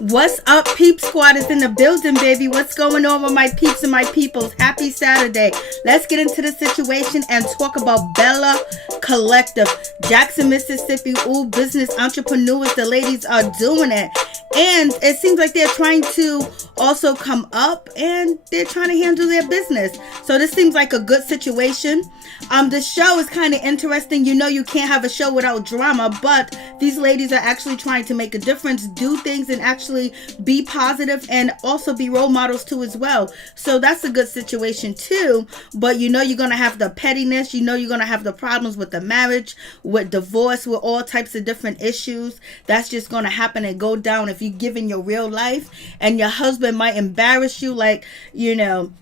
What's up, Peep Squad is in the building, baby. What's going on with my peeps and my peoples? Happy Saturday. Let's get into the situation and talk about Belle Collective. Jackson, Mississippi. Ooh, business entrepreneurs. The ladies are doing it. And it seems like they're trying to also come up and they're trying to handle their business. So this seems like a good situation. The show is kind of interesting. You know, you can't have a show without drama, but these ladies are actually trying to make a difference, do things, and actually be positive and also be role models too as well. So that's a good situation too. But you know, you're going to have the pettiness. You know, you're going to have the problems with the marriage, with divorce, with all types of different issues. That's just going to happen and go down if you give in your real life, and your husband might embarrass you, like, you know,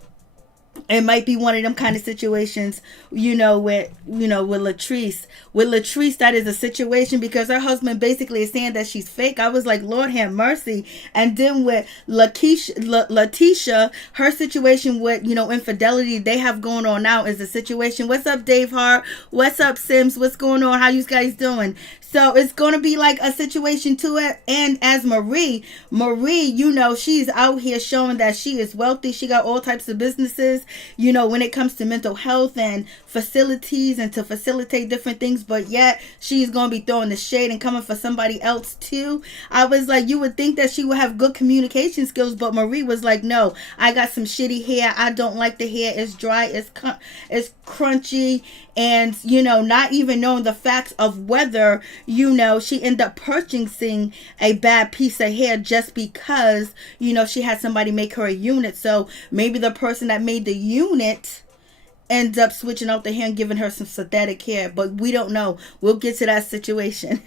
it might be one of them kind of situations, with Latrice. With Latrice, that is a situation because her husband basically is saying that she's fake. I was like, Lord have mercy. And then with Leticia, her situation with, infidelity they have going on now is a situation. What's up, Dave Hart? What's up, Sims? What's going on? How you guys doing? So it's going to be like a situation to it. And as Marie, she's out here showing that she is wealthy. She got all types of businesses, when it comes to mental health and facilities and to facilitate different things. But yet she's going to be throwing the shade and coming for somebody else too. I was like, you would think that she would have good communication skills. But Marie was like, no, I got some shitty hair. I don't like the hair. It's dry. It's crunchy. And, not even knowing the facts of whether, she ended up purchasing a bad piece of hair just because, she had somebody make her a unit. So maybe the person that made the unit ends up switching out the hair and giving her some synthetic hair, but we don't know. We'll get to that situation.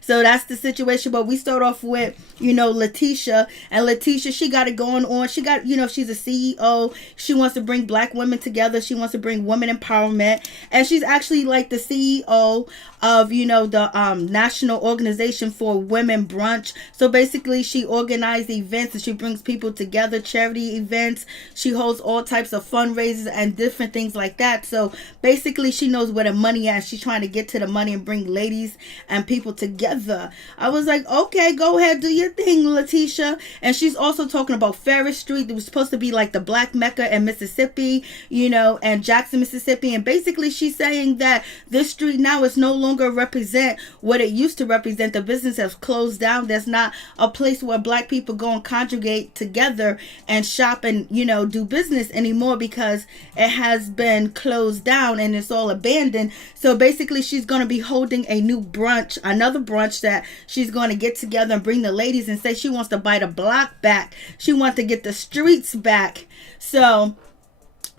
So that's the situation. But we start off with, Leticia. And Leticia, she got it going on. She got, she's a CEO. She wants to bring black women together. She wants to bring women empowerment. And she's actually like the CEO of, the National Organization for Women Brunch. So basically she organizes events and she brings people together, charity events. She holds all types of fundraisers and different things like that. So basically she knows where the money is. She's trying to get to the money and bring ladies and people together. I was like, okay, go ahead, do your thing, Leticia. And she's also talking about Ferris Street. It was supposed to be like the Black Mecca in Mississippi, and Jackson, Mississippi. And basically she's saying that this street now is no longer represent what it used to represent. The business has closed down. There's not a place where black people go and congregate together and shop and, do business anymore because it has been closed down and it's all abandoned. So basically she's going to be holding a new brunch, another brunch that she's going to get together and bring the ladies and say she wants to buy the block back. She wants to get the streets back. So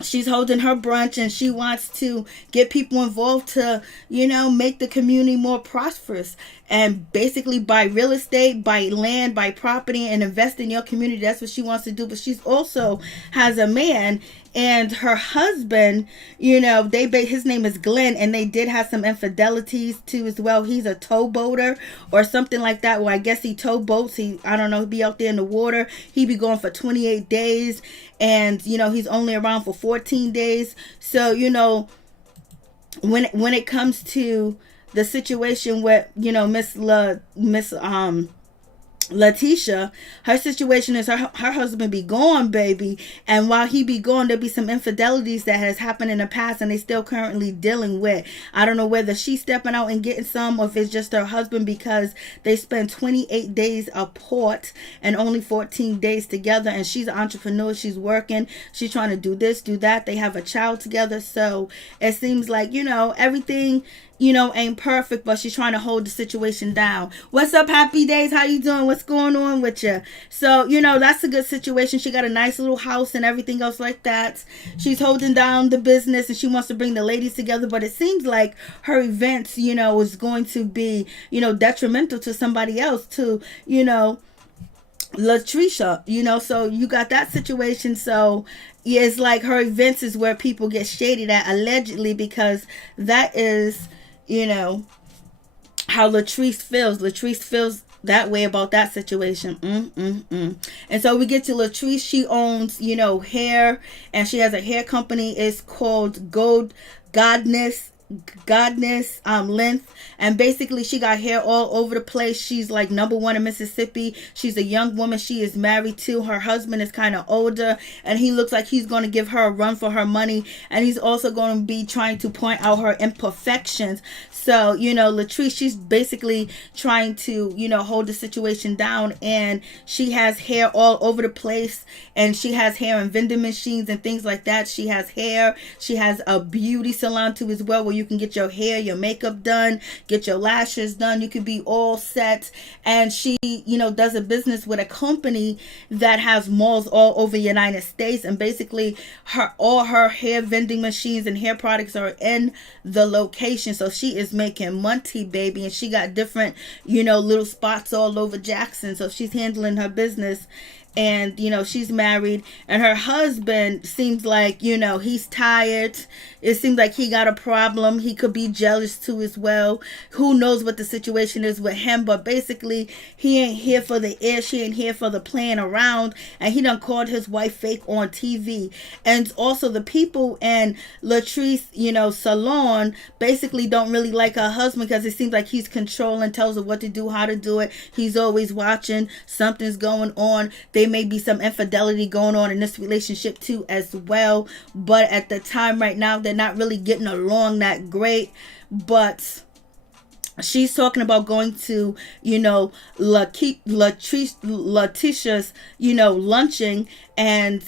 she's holding her brunch and she wants to get people involved to, make the community more prosperous and basically buy real estate, buy land, buy property and invest in your community. That's what she wants to do. But she's also has a man and her husband, his name is Glenn, and they did have some infidelities too as well. He's a towboater or something like that. Well, I guess he towboats. I don't know, he'd be out there in the water. He'd be going for 28 days and, he's only around for 14 days. So, when it comes to the situation with, Leticia, her situation is her husband be gone, baby, and while he be gone, there'll be some infidelities that has happened in the past and they still currently dealing with. I don't know whether she's stepping out and getting some or if it's just her husband, because they spend 28 days apart and only 14 days together, and she's an entrepreneur, she's working, she's trying to do this, do that, they have a child together. So it seems like, everything ain't perfect, but she's trying to hold the situation down. What's up, Happy Days? How you doing? What's going on with you? So, that's a good situation. She got a nice little house and everything else like that. She's holding down the business and she wants to bring the ladies together, but it seems like her events, is going to be, detrimental to somebody else, to, Latrice, so you got that situation. So yeah, it's like her events is where people get shaded at, allegedly, because that is, how Latrice feels. Latrice feels that way about that situation. And so we get to Latrice. She owns, hair, and she has a hair company. It's called Godness Length, and basically she got hair all over the place. She's like #1 in Mississippi. She's a young woman. She is married to her husband, is kind of older, and he looks like he's going to give her a run for her money, and he's also going to be trying to point out her imperfections. So, Latrice, she's basically trying to, hold the situation down, and she has hair all over the place, and she has hair in vending machines and things like that. She has hair. She has a beauty salon too as well, where you can get your hair, your makeup done, get your lashes done. You can be all set. And she, does a business with a company that has malls all over the United States, and basically all her hair vending machines and hair products are in the location. So she is making money, baby, and she got different, little spots all over Jackson. So she's handling her business. And, she's married, and her husband seems like, he's tired. It seems like he got a problem. He could be jealous too as well. Who knows what the situation is with him, but basically he ain't here for the air. She ain't here for the playing around, and he done called his wife fake on TV. And also the people in Latrice, salon basically don't really like her husband, because it seems like he's controlling, tells her what to do, how to do it. He's always watching. Something's going on. There may be some infidelity going on in this relationship too as well, but at the time right now they're not really getting along that great. But she's talking about going to, Leticia's, lunching, and,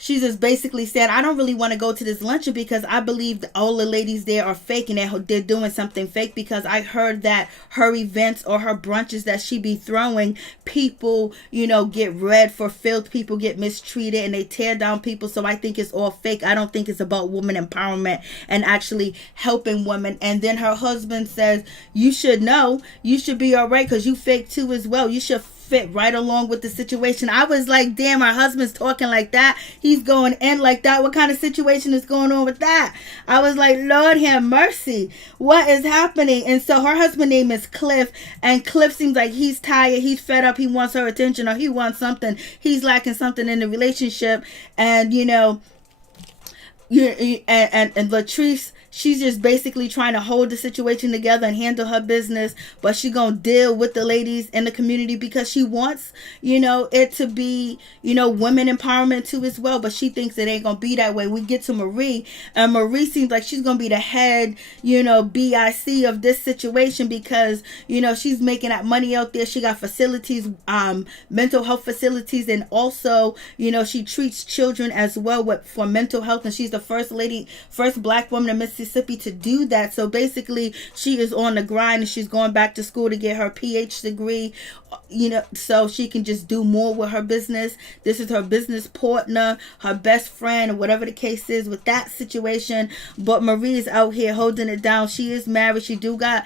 she's just basically said, I don't really want to go to this luncheon because I believe all the ladies there are fake, and they're doing something fake, because I heard that her events or her brunches that she be throwing, people, get red for filth, people get mistreated, and they tear down people. So I think it's all fake. I don't think it's about woman empowerment and actually helping women. And then her husband says, you should know, you should be all right, because you fake too as well. You should fit right along with the situation. I was like, damn, our husband's talking like that. He's going in like that. What kind of situation is going on with that? I was like, Lord have mercy. What is happening? And so her husband's name is Cliff, and Cliff seems like he's tired. He's fed up. He wants her attention, or he wants something. He's lacking something in the relationship. And, and Latrice, she's just basically trying to hold the situation together and handle her business, but she gonna deal with the ladies in the community, because she wants, it to be, women empowerment too as well, but she thinks it ain't gonna be that way. We get to Marie, and Marie seems like she's gonna be the head, BIC of this situation, because, she's making that money out there. She got facilities, mental health facilities, and also, she treats children as well for mental health, and she's the first black woman in Mississippi to do that. So basically she is on the grind, and she's going back to school to get her PhD degree, so she can just do more with her business. This is her business partner, her best friend, or whatever the case is with that situation. But Marie is out here holding it down. She is married. She do got,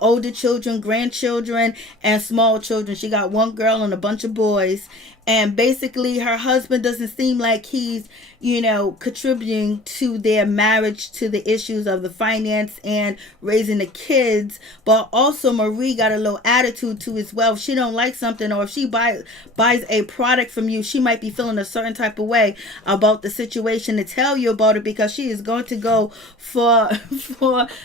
older children, grandchildren, and small children. She got one girl and a bunch of boys. And basically her husband doesn't seem like he's, contributing to their marriage, to the issues of the finance and raising the kids. But also Marie got a little attitude too as well. If she don't like something, or if she buys a product from you, she might be feeling a certain type of way about the situation to tell you about it, because she is going to go for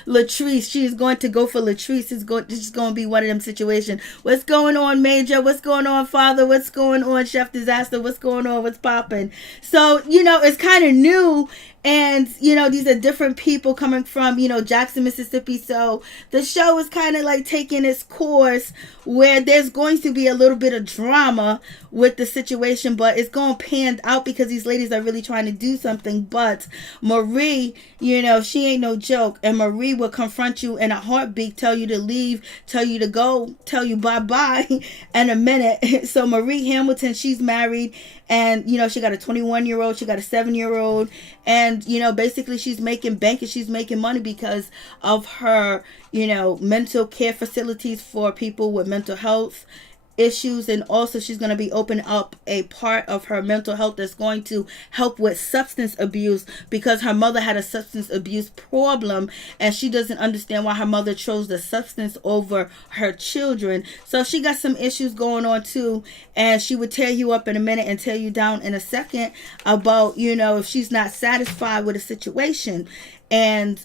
Latrice. She is going to go for Latrice. It's just going to be one of them situations. What's going on, Major? What's going on, Father? What's going on, Chef Disaster? What's going on? What's popping? So, it's kind of new. And, these are different people coming from, Jackson, Mississippi. So the show is kind of like taking its course, where there's going to be a little bit of drama with the situation, but it's going to pan out, because these ladies are really trying to do something. But Marie, she ain't no joke. And Marie will confront you in a heartbeat, tell you to leave, tell you to go, tell you bye-bye in a minute. So Marie Hamilton, she's married, and, she got a 21-year-old, she got a 7-year-old, and, basically she's making bank, and she's making money because of her, mental care facilities for people with mental health issues, and also she's going to be opening up a part of her mental health that's going to help with substance abuse, because her mother had a substance abuse problem and she doesn't understand why her mother chose the substance over her children. So she got some issues going on too, and she would tear you up in a minute and tear you down in a second about, if she's not satisfied with a situation. And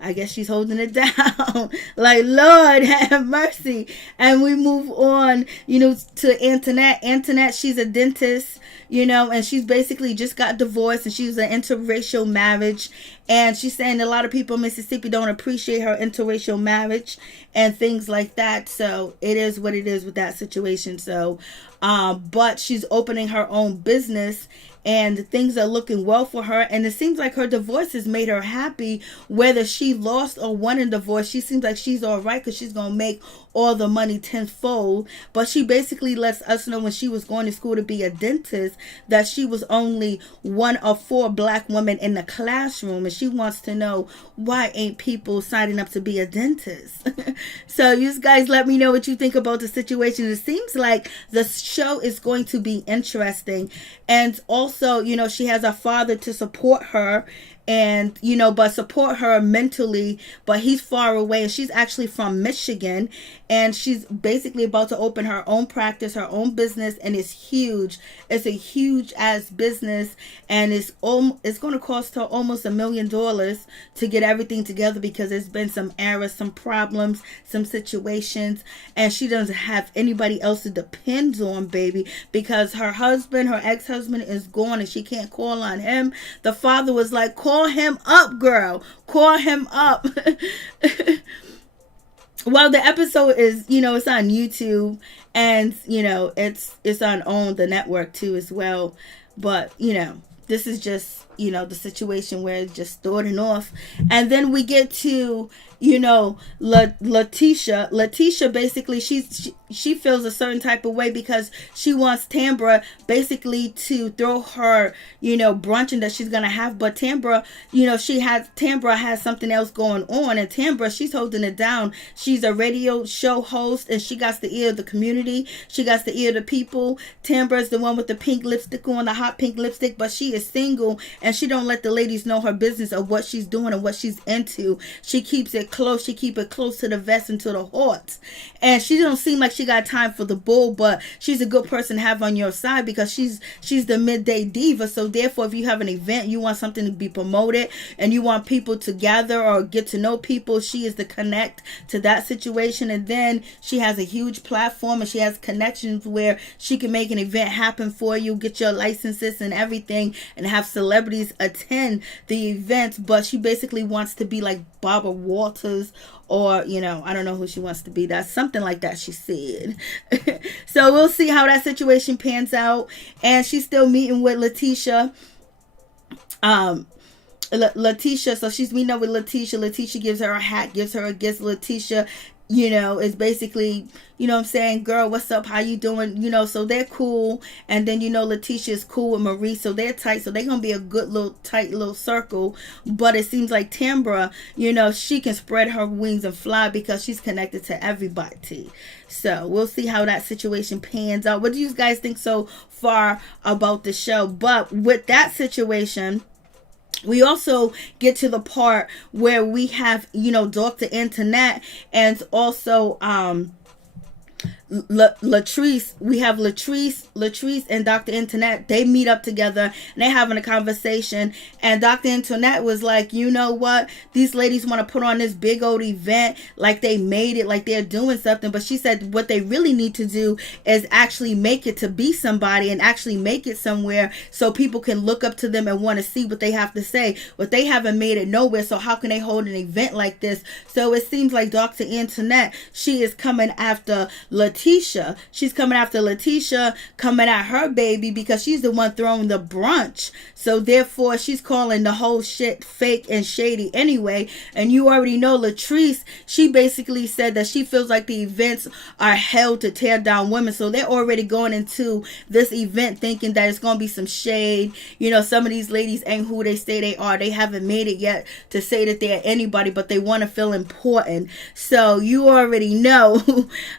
I guess she's holding it down. Like, Lord have mercy. And we move on, to Antoinette. Antoinette, she's a dentist, and she's basically just got divorced, and she's an interracial marriage. And she's saying a lot of people in Mississippi don't appreciate her interracial marriage and things like that. So it is what it is with that situation. So, but she's opening her own business, and things are looking well for her. And it seems like her divorce has made her happy. Whether she lost or won in divorce, she seems like she's all right, because she's going to make all the money tenfold. But she basically lets us know when she was going to school to be a dentist that she was only one of 4 black women in the classroom. And she wants to know, why ain't people signing up to be a dentist? So you guys let me know what you think about the situation. It seems like the show is going to be interesting. And also, she has a father to support her, and but support her mentally, but he's far away, and she's actually from Michigan, and she's basically about to open her own practice, her own business, and it's huge. It's a huge ass business, and it's going to cost her almost $1 million to get everything together, because there's been some errors, some problems, some situations, and she doesn't have anybody else to depend on, baby, because her ex-husband is gone, and she can't call on him. The father was like, call him up, girl. Call him up. Well, the episode is, it's on YouTube, and, it's on the network too as well. But, this is just, the situation where it's just starting off. And then we get to, Leticia. Leticia, basically, she feels a certain type of way because she wants Tambra basically to throw her, brunch that she's going to have. But Tambra, Tambra has something else going on. And Tambra, she's holding it down. She's a radio show host, and she got the ear of the community. She got the ear of the people. Tambra is the one with the pink lipstick on, the hot pink lipstick, but she is single, and she don't let the ladies know her business of what she's doing and what she's into. She keeps it close. She keep it close to the vest and to the heart. And she don't seem like she got time for the bull, but she's a good person to have on your side, because she's the midday diva. So therefore, if you have an event, you want something to be promoted, and you want people to gather or get to know people, she is the connect to that situation. And then she has a huge platform, and she has connections where she can make an event happen for you, get your licenses and everything, and have celebrities attend the events. But she basically wants to be like Barbara Walters, or I don't know who she wants to be. That's something like that, she said. So we'll see how that situation pans out. And she's still meeting with Leticia. Leticia, so she's meeting up with Leticia. Leticia gives her a hat, gives her a gift. Leticia, is basically, what I'm saying, girl, what's up, how you doing, so they're cool. And then, Leticia is cool with Marie, so they're tight, so they're gonna be a good little tight little circle. But it seems like Tambra, she can spread her wings and fly, because she's connected to everybody. So we'll see how that situation pans out. What do you guys think so far about the show? But with that situation, we also get to the part where we have, Dr. Antoinette, and also Latrice. We have Latrice and Dr. Antoinette. They meet up together, and they're having a conversation, and Dr. Antoinette was like, you know what, these ladies want to put on this big old event like they made it, like they're doing something. But she said what they really need to do is actually make it to be somebody, and actually make it somewhere, so people can look up to them and want to see what they have to say. But they haven't made it nowhere, so how can they hold an event like this? So it seems like Dr. Antoinette, she is coming after Leticia. She's coming after Leticia, coming at her baby, because she's the one throwing the brunch. So therefore, she's calling the whole shit fake and shady anyway. And you already know Latrice, she basically said that she feels like the events are held to tear down women. So they're already going into this event thinking that it's going to be some shade. Some of these ladies ain't who they say they are. They haven't made it yet to say that they're anybody, but they want to feel important. So you already know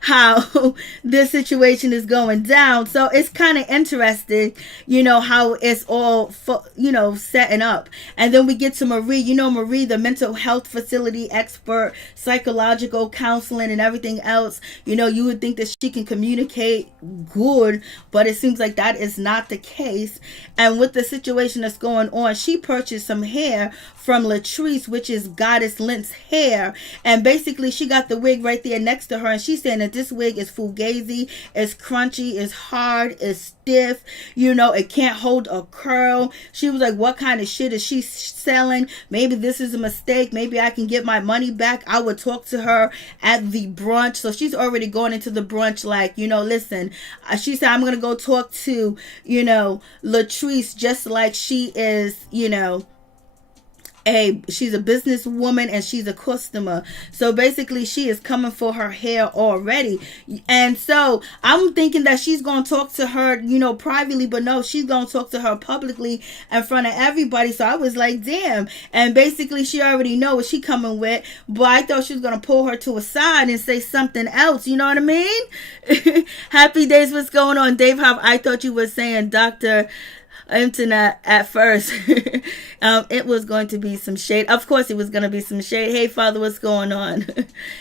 how this situation is going down. So it's kind of interesting, how it's all, setting up. And then we get to Marie. Marie, the mental health facility expert, psychological counseling and everything else. You would think that she can communicate good, but it seems like that is not the case. And with the situation that's going on, she purchased some hair from Latrice, which is Goddess Lent's hair. And basically she got the wig right there next to her, and she's saying that this wig is fugazi, it's crunchy, it's hard, it's stiff, it can't hold a curl. She was like, what kind of shit is she selling? Maybe this is a mistake. Maybe I can get my money back. I would talk to her at the brunch. So she's already going into the brunch like, listen, she said, I'm going to go talk to, Latrice, just like she is, she's a businesswoman and she's a customer. So basically she is coming for her hair already. And so I'm thinking that she's going to talk to her, privately, but no, she's going to talk to her publicly in front of everybody. So I was like, damn. And basically she already know what she coming with, but I thought she was going to pull her to a side and say something else. You know what I mean? Happy days. What's going on, Dave? I thought you were saying Dr. Antoinette at first. It was going to be some shade. Of course it was going to be some shade. Hey father, what's going on?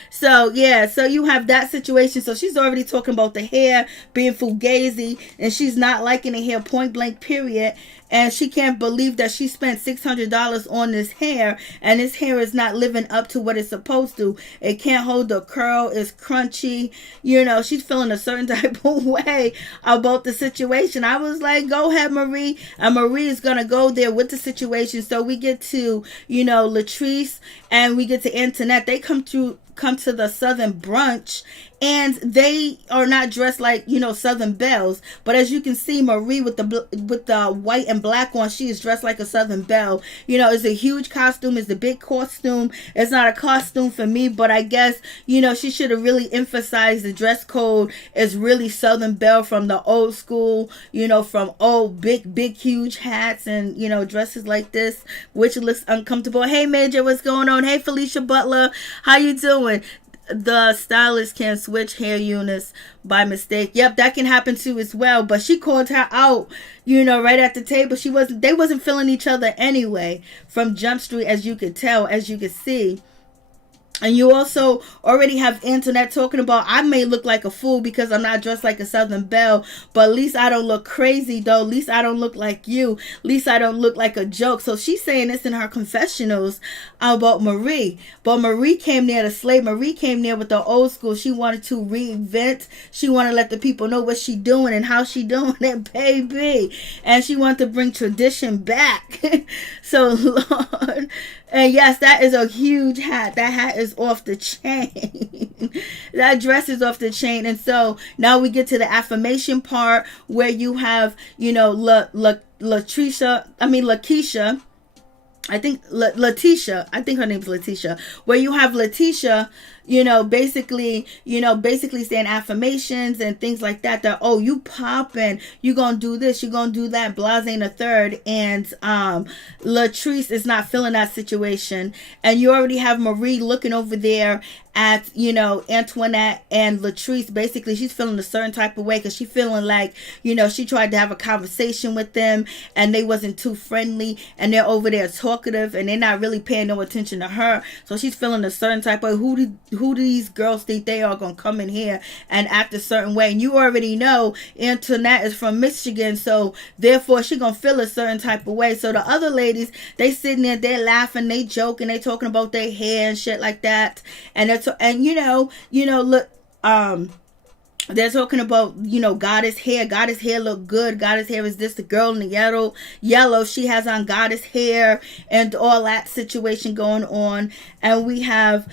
So you have that situation. So she's already talking about the hair being fugazi, and she's not liking the hair, point blank period. And she can't believe that she spent $600 on this hair, and this hair is not living up to what it's supposed to. It can't hold the curl. It's crunchy. She's feeling a certain type of way about the situation. I was like, go ahead, Marie. And Marie is going to go there with the situation. So we get to, Latrice, and we get to Antoinette. They come to the Southern brunch, and they are not dressed like, Southern belles. But as you can see, Marie with the white and black on, she is dressed like a Southern belle. It's a huge costume. It's a big costume. It's not a costume for me, but I guess, she should have really emphasized the dress code is really Southern belle from the old school, from old big huge hats and, dresses like this, which looks uncomfortable. Hey Major, what's going on? Hey Felicia Butler, how you doing? The stylist can switch hair units by mistake. Yep, that can happen too as well. But she called her out, right at the table. They wasn't feeling each other anyway from Jump Street, as you could tell, as you could see. And you also already have Antoinette talking about, I may look like a fool because I'm not dressed like a Southern belle, but at least I don't look crazy though. At least I don't look like you. At least I don't look like a joke. So she's saying this in her confessionals about Marie. But Marie came there to slay. Marie came there with the old school. She wanted to reinvent. She wanted to let the people know what she doing and how she doing it, baby. And she wanted to bring tradition back. So Lord. And yes, that is a huge hat. That hat is off the chain. That dress is off the chain. And so now we get to the affirmation part where you have, Leticia. I think Leticia. I think her name's Leticia. Where you have Leticia, basically saying affirmations and things like that. That, oh, you popping, you gonna do this, you gonna do that, blase and a third. And Latrice is not feeling that situation. And you already have Marie looking over there at, Antoinette and Latrice. Basically, she's feeling a certain type of way because she's feeling like, she tried to have a conversation with them and they wasn't too friendly, and they're over there talkative and they're not really paying no attention to her. So she's feeling a certain type of, who do these girls think they are going to come in here and act a certain way? And you already know Antoinette is from Michigan, so therefore she going to feel a certain type of way. So the other ladies, they sitting there, they're laughing, they joking, they talking about their hair and shit like that. And they're look, they're talking about, Goddess hair. Goddess hair look good. Goddess hair is this. The girl in the yellow, she has on Goddess hair and all that situation going on. And we have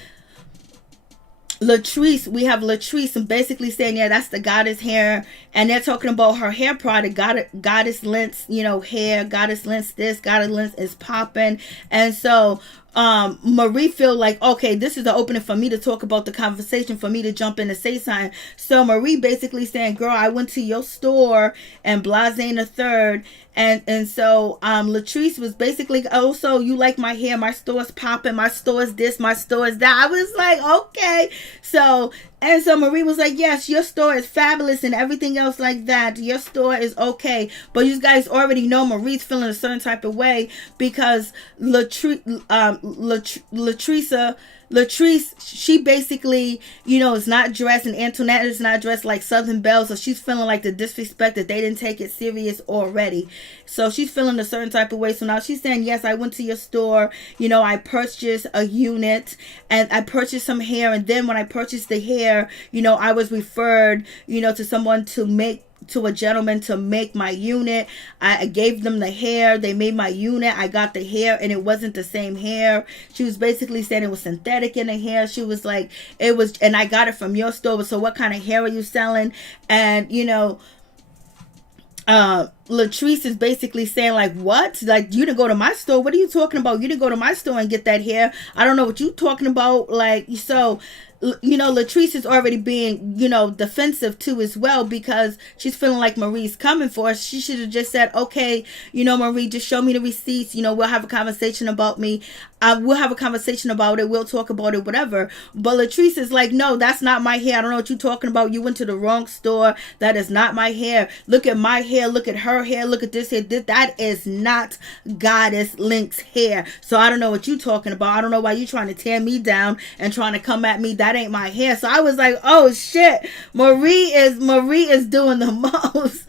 Latrice and basically saying, yeah, that's the Goddess hair. And they're talking about her hair product, Goddess Lent's, hair, Goddess Lent's this, Goddess Lent's is popping. And so Marie feel like, okay, this is the opening for me to talk about the conversation, for me to jump in and say something. So Marie basically saying, girl, I went to your store and blase in the third. And so Latrice was basically, oh, so you like my hair, my store's popping, my store's this, my store's that. I was like, okay. So Marie was like, yes, your store is fabulous and everything else like that. Your store is okay. But you guys already know Marie's feeling a certain type of way because Latrice, she basically, is not dressed, and Antoinette is not dressed like Southern Belle, so she's feeling like the disrespect that they didn't take it serious already. So she's feeling a certain type of way. So now she's saying, yes, I went to your store, I purchased a unit, and I purchased some hair, and then when I purchased the hair, I was referred, to someone to a gentleman to make my unit. I gave them the hair. They made my unit. I got the hair and it wasn't the same hair. She was basically saying it was synthetic in the hair. She was like, it was, and I got it from your store. So what kind of hair are you selling? And, Latrice is basically saying like, what? Like, you didn't go to my store. What are you talking about? You didn't go to my store and get that hair. I don't know what you're talking about. Like, so Latrice is already being, defensive too as well because she's feeling like Marie's coming for us. She should have just said, okay, Marie, just show me the receipts. We'll have a conversation about me. We'll have a conversation about it. We'll talk about it, whatever. But Latrice is like, no, that's not my hair. I don't know what you're talking about. You went to the wrong store. That is not my hair. Look at my hair. Look at her hair. Look at this hair. That is not Goddess Link's hair. So I don't know what you're talking about. I don't know why you're trying to tear me down and trying to come at me. That ain't my hair. So I was like, oh shit, Marie is doing the most.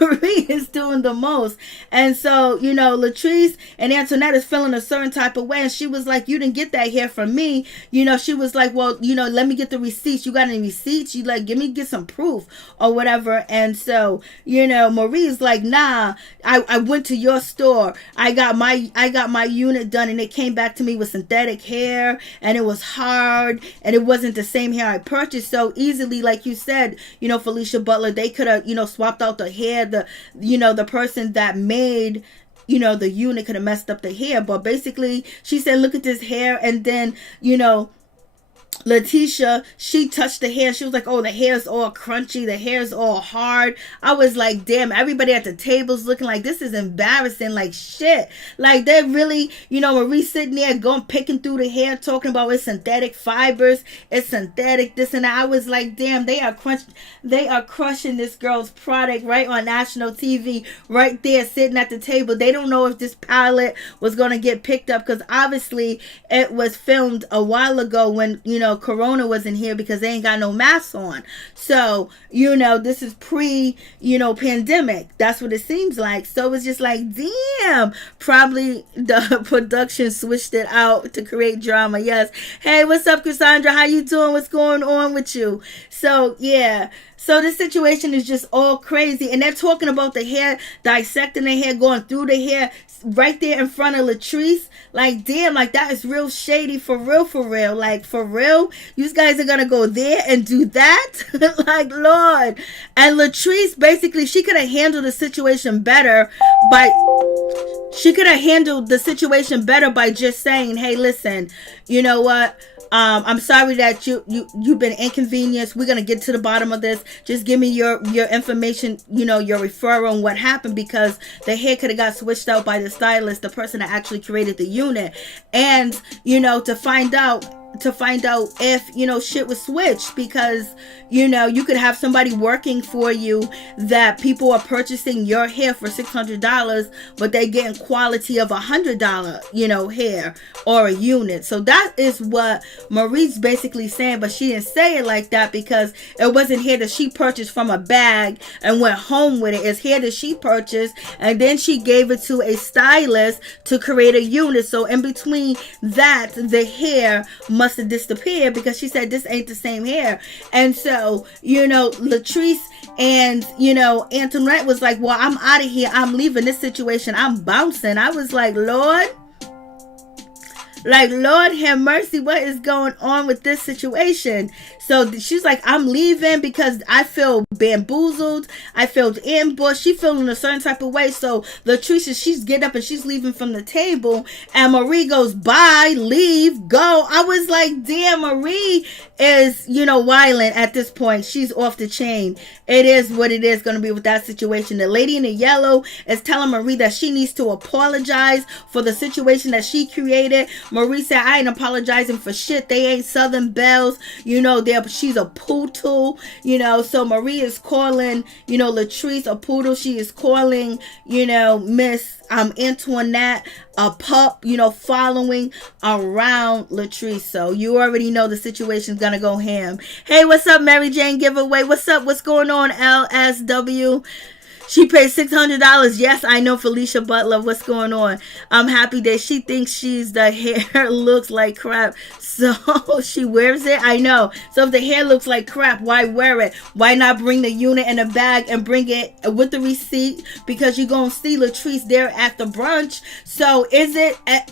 Marie is doing the most. And so Latrice and Antoinette is feeling a certain type of way, and she was like, you didn't get that hair from me. She was like, well, let me get the receipts. You got any receipts? You like, get some proof or whatever. And so Marie's like, nah, I went to your store. I got my unit done, and it came back to me with synthetic hair, and it was hard, and it wasn't the same hair I purchased. So easily, like you said, Felicia Butler, they could have, swapped out the hair. The person that made, the unit could have messed up the hair. But basically, she said, look at this hair. And then, Leticia, she touched the hair. She was like, oh, the hair's all crunchy. The hair's all hard. I was like, damn, everybody at the table's looking like this is embarrassing. Like, shit. Like, they're really, Marie sitting there picking through the hair, talking about it's synthetic fibers. It's synthetic, this and that. I was like, damn, they are crushing this girl's product right on national TV, right there, sitting at the table. They don't know if this pilot was going to get picked up because obviously it was filmed a while ago when, Corona wasn't here because they ain't got no masks on. So, this is pre-pandemic. That's what it seems like. So it's just like, damn, probably the production switched it out to create drama. Yes. Hey, what's up, Cassandra? How you doing? What's going on with you? So, yeah. So this situation is just all crazy. And they're talking about the hair, dissecting the hair, going through the hair right there in front of Latrice. Like, damn, like that is real shady for real, for real. Like, for real, you guys are going to go there and do that? Like, Lord. And Latrice, basically, she could have handled the situation better by just saying, hey, listen, you know what? I'm sorry that you've been inconvenienced. We're going to get to the bottom of this. Just give me your information, your referral and what happened, because the hair could have got switched out by the stylist, the person that actually created the unit. And, to find out if, shit was switched, because, you could have somebody working for you that people are purchasing your hair for $600, but they getting quality of $100, hair or a unit. So that is what Marie's basically saying, but she didn't say it like that because it wasn't hair that she purchased from a bag and went home with it. It's hair that she purchased and then she gave it to a stylist to create a unit. So in between that, the hair must have disappeared because she said this ain't the same hair. And so, Latrice and, Antoinette was like, well, I'm out of here. I'm leaving this situation. I'm bouncing. I was like, Lord, Like, Lord have mercy, what is going on with this situation? So she's like, I'm leaving because I feel bamboozled. I feel ambushed. She feeling a certain type of way. So Latrice, she's getting up and she's leaving from the table. And Marie goes, bye, leave, go. I was like, damn, Marie is, wilding at this point. She's off the chain. It is what it is going to be with that situation. The lady in the yellow is telling Marie that she needs to apologize for the situation that she created. Marie said, I ain't apologizing for shit. They ain't Southern Belles. She's a poodle. So Marie is calling, Latrice a poodle. She is calling, Miss Antoinette a pup, following around Latrice. So you already know the situation's gonna go ham. Hey, what's up, Mary Jane giveaway? What's up? What's going on, LSW? She paid $600. Yes, I know, Felicia Butler. What's going on? I'm happy that she thinks the hair looks like crap, so she wears it. I know. So if the hair looks like crap, why wear it? Why not bring the unit in a bag and bring it with the receipt? Because you're going to see Latrice there at the brunch. So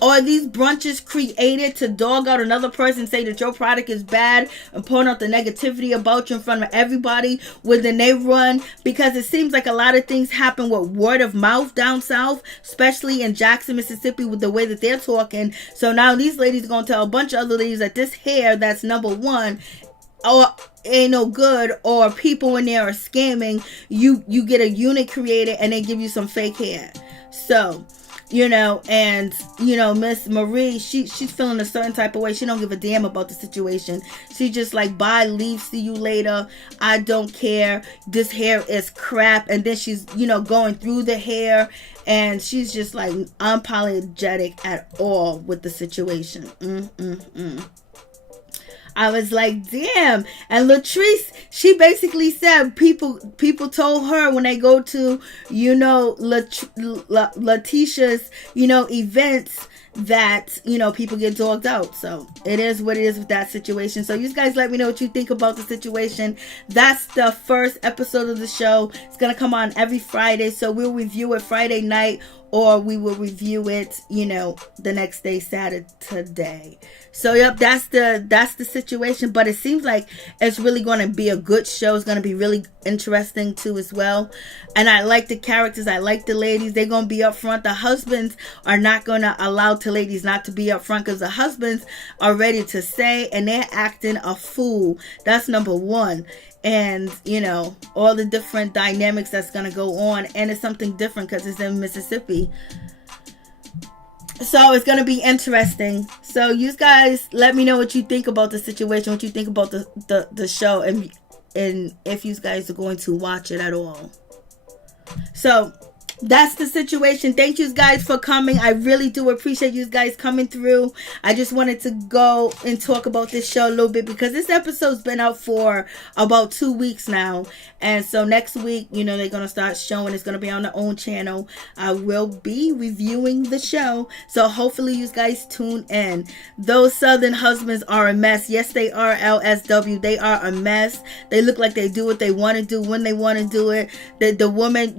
are these brunches created to dog out another person, say that your product is bad, and point out the negativity about you in front of everybody when they run? Because it seems like a lot of things happen with word of mouth down south, especially in Jackson, Mississippi, with the way that they're talking. So now these ladies are going to tell a bunch of other ladies that this hair that's number one or ain't no good, or people in there are scamming. You get a unit created and they give you some fake hair. So Miss Marie, she's feeling a certain type of way. She don't give a damn about the situation. She just like, bye, leave, see you later. I don't care. This hair is crap. And then she's, going through the hair, and she's just like unapologetic at all with the situation. I was like, damn. And Latrice, she basically said people told her when they go to, Leticia's, events, that, people get dogged out. So it is what it is with that situation. So you guys let me know what you think about the situation. That's the first episode of the show. It's going to come on every Friday. So we'll review it Friday night, or we will review it, the next day, Saturday. So yep, that's the situation. But it seems like it's really going to be a good show. It's going to be really interesting too as well. And I like the characters. I like the ladies. They're going to be up front. The husbands are not going to allow the ladies not to be up front, because the husbands are ready to say, and they're acting a fool. That's number one. And all the different dynamics that's going to go on, and it's something different because it's in Mississippi. So it's going to be interesting. So you guys let me know what you think about the situation, what you think about the show, and if you guys are going to watch it at all. So that's the situation. Thank you guys for coming. I really do appreciate you guys coming through. I just wanted to go and talk about this show a little bit, because this episode's been out for about 2 weeks now. And so next week, they're going to start showing. It's going to be on their own channel. I will be reviewing the show. So hopefully you guys tune in. Those Southern husbands are a mess. Yes, they are, LSW. They are a mess. They look like they do what they want to do when they want to do it. The woman,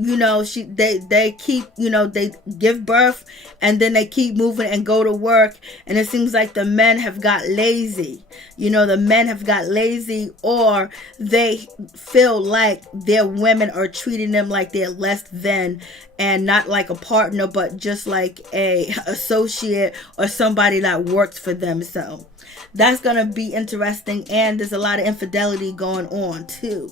they keep, they give birth and then they keep moving and go to work. And it seems like the men have got lazy. The men have got lazy, or they feel like their women are treating them like they're less than, and not like a partner, but just like a associate or somebody that works for them. So that's going to be interesting. And there's a lot of infidelity going on too.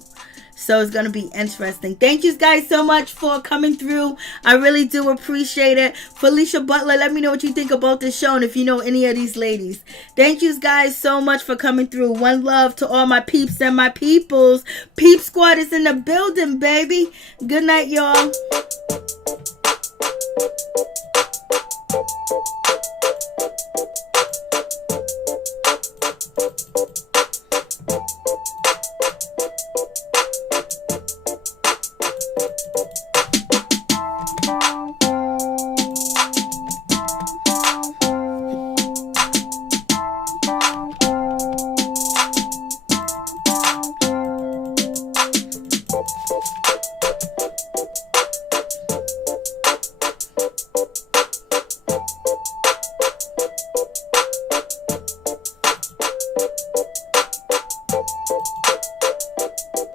So it's going to be interesting. Thank you guys so much for coming through. I really do appreciate it. Felicia Butler, let me know what you think about this show, and if you know any of these ladies. Thank you guys so much for coming through. One love to all my peeps and my peoples. Peep Squad is in the building, baby. Good night, y'all.